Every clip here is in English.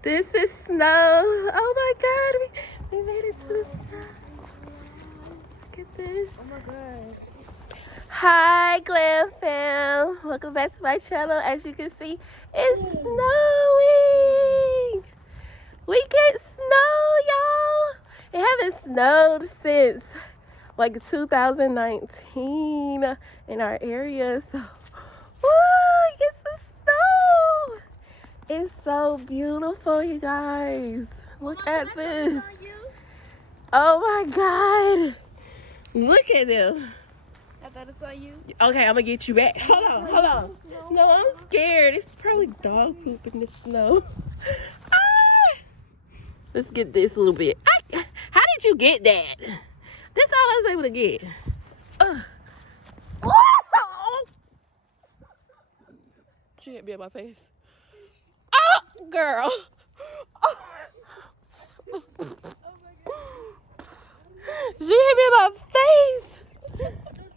This is snow. Oh my God, we made it to the snow. Look at this. Oh my God. Hi, Glam Fam. Welcome back to my channel. As you can see, it's snowing. We get snow, y'all. It haven't snowed since like 2019 in our area. So, woo, it gets the snow. It's so beautiful, you guys. Look at this. Oh my God. Look at them. I thought it's on you. Okay, I'm gonna get you back. Hold on. No, I'm scared. It's probably dog poop in the snow. Ah! Let's get this a little bit. How did you get that? That's all I was able to get. She hit me in my face. Oh, girl. Oh. She hit me in my face.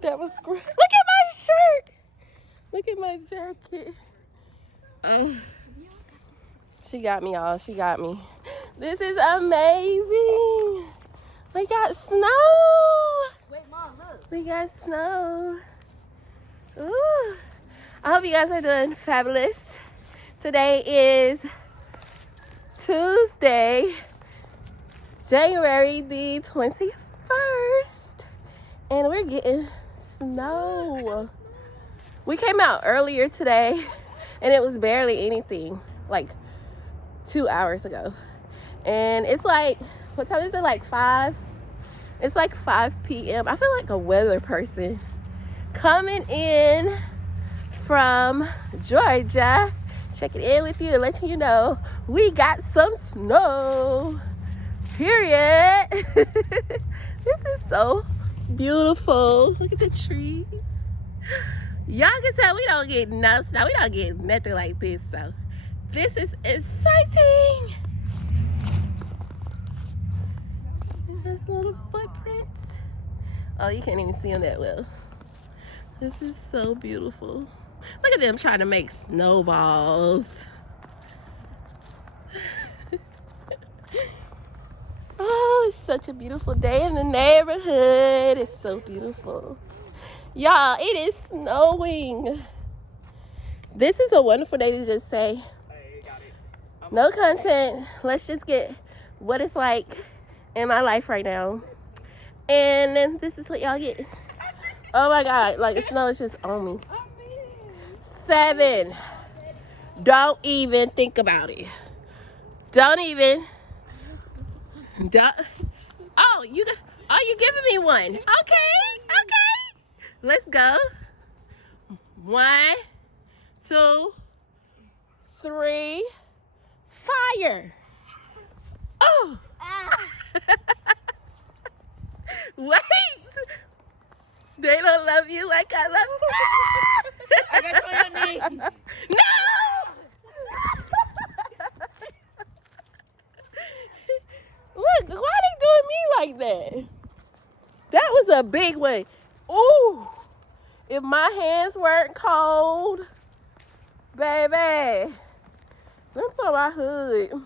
That was great. Look at my shirt. Look at my jacket. She got me, y'all. She got me. This is amazing. We got snow. Wait, Mom, look. We got snow. Ooh. I hope you guys are doing fabulous. Today is Tuesday, January the 21st. And we're getting snow. We came out earlier today and it was barely anything, like 2 hours ago. And it's like, what time is it? Like 5? It's like 5 p.m. I feel like a weather person. Coming in from Georgia, checking in with you and letting you know we got some snow. Period. This is so beautiful. Look at the trees. Y'all can tell we don't get no snow. We don't get nothing like this. So this is exciting. There's little footprints. Oh, you can't even see them that well. This is so beautiful. Look at them trying to make snowballs. Oh, it's such a beautiful day in the neighborhood. It's so beautiful. Y'all, it is snowing. This is a wonderful day to just say, no content. Let's just get what it's like in my life right now. And then this is what y'all get. Oh my God, like the snow is just on me. 7. Don't even think about it. Don't even. Oh, you giving me one? Okay. Let's go. 1, 2, 3. Fire. Oh. Wait. They don't love you like I love you. I got you on your knee. No. Look, why they doing me like that? That was a big one. Ooh, if my hands weren't cold, baby. Let me put on my hood.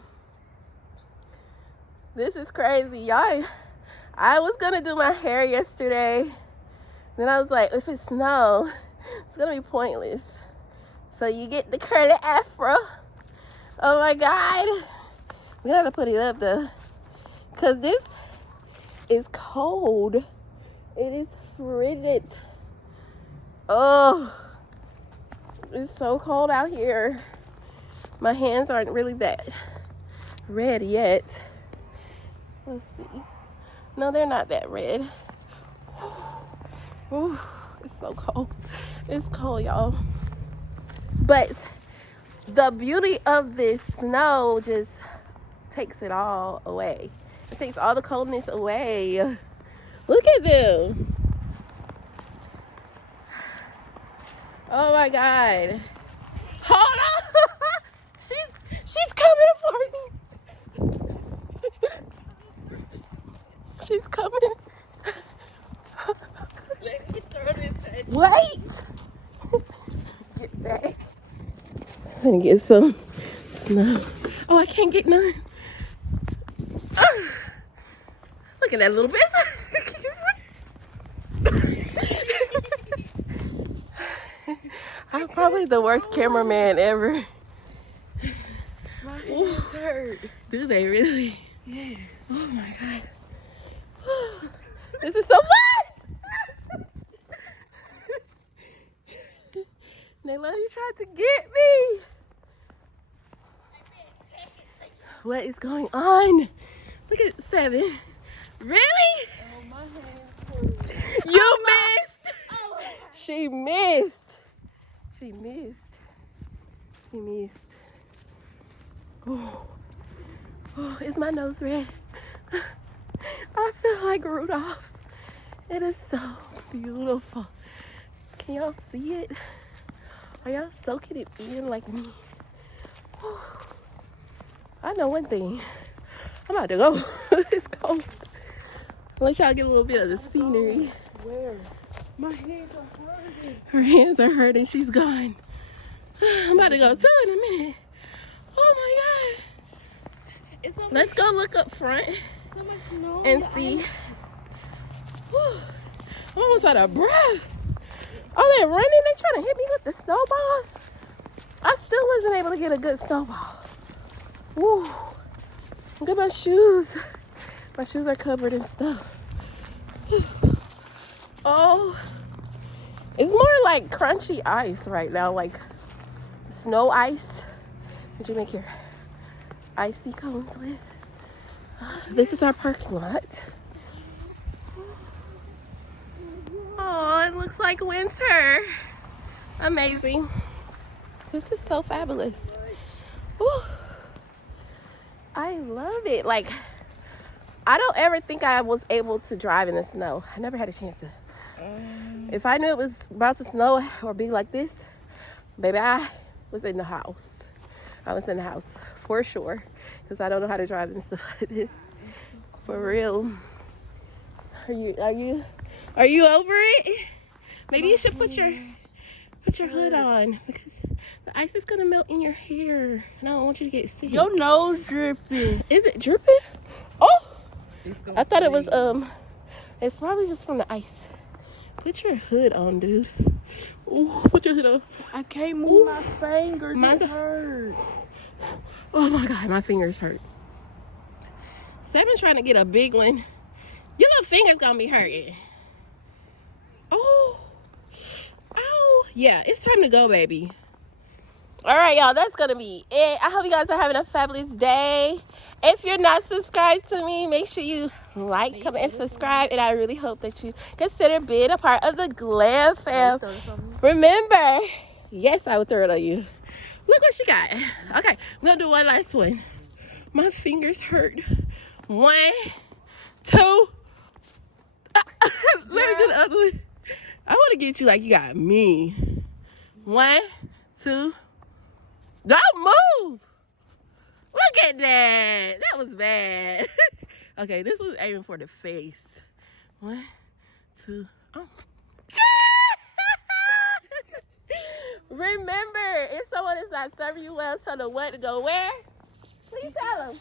This is crazy, y'all. I was gonna do my hair yesterday. Then I was like, if it snows, it's gonna be pointless. So you get the curly afro. Oh my God. We gotta put it up though. Cause this is cold. It is frigid. Oh, it's so cold out here. My hands aren't really that red yet. Let's see. No, they're not that red. Ooh, it's so cold. It's cold, y'all. But the beauty of this snow just takes it all away. It takes all the coldness away. Look at them. Oh my God. Hold on. She's coming for me. She's coming. Wait. Get back. I'm gonna get some snow. Oh, I can't get none. Look at that little bit. I'm probably the worst cameraman ever. My hands hurt. Do they really? Yeah. Oh my god. This is so fun! Naylani tried to get me. What is going on? Look at 7. Really? Oh, my hands hurt. You missed. She missed. She missed. She missed. Oh. Oh, is my nose red? I feel like Rudolph. It is so beautiful. Can y'all see it? Are y'all soaking it in like me? Whew. I know one thing. I'm about to go. It's cold. Let y'all get a little bit of the scenery. Where? My hands are hurting. Her hands are hurting. She's gone. I'm about to go too in a minute. Oh my god. It's so Let's go look up front so much snow and on the see. ice. Whew. I'm almost out of breath. Oh, they're running. They trying to hit me with the snowballs. I still wasn't able to get a good snowball. Woo. Look at my shoes. My shoes are covered in stuff. Oh, it's more like crunchy ice right now, like snow ice. Did you make your icy cones with? This is our parking lot. Oh, it looks like winter. Amazing. This is so fabulous. Woo. I love it. Like, I don't ever think I was able to drive in the snow. I never had a chance to. If I knew it was about to snow or be like this, baby, I was in the house. I was in the house for sure, because I don't know how to drive and stuff like this. For real. Are you over it? Maybe you should put your hood on, because the ice is gonna melt in your hair, and I don't want you to get sick. Your nose dripping. Is it dripping? Oh, I thought it was it's probably just from the ice. Put your hood on, dude. Ooh, put your hood on. I can't move my fingers. Mine's It hurt. Oh my god, my fingers hurt. 7 trying to get a big one. Your little finger's gonna be hurting. Oh, ow. Yeah, it's time to go, baby. All right, y'all, that's gonna be it. I hope you guys are having a fabulous day. If you're not subscribed to me, make sure you like, comment, and subscribe. And I really hope that you consider being a part of the Glam Fam. Remember, yes, I would throw it on you. Look what she got. Okay, we're gonna do one last one. My fingers hurt. 1, 2. Let me do the other one. I want to get you like you got me. 1, 2. Don't move. Look at that. That was bad. Okay, this was aiming for the face. 1, 2. Oh. Remember, if someone is not serving you well, tell them what to go where. Please tell them.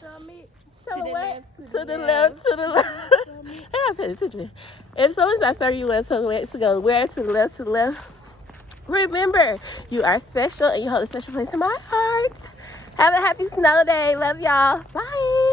Tell them what? To the left, to the left. I'm not paying attention. If someone's not serving you well, tell them where to go where. To the left, to the left. Remember, you are special and you hold a special place in my heart. Have a happy snow day. Love y'all. Bye.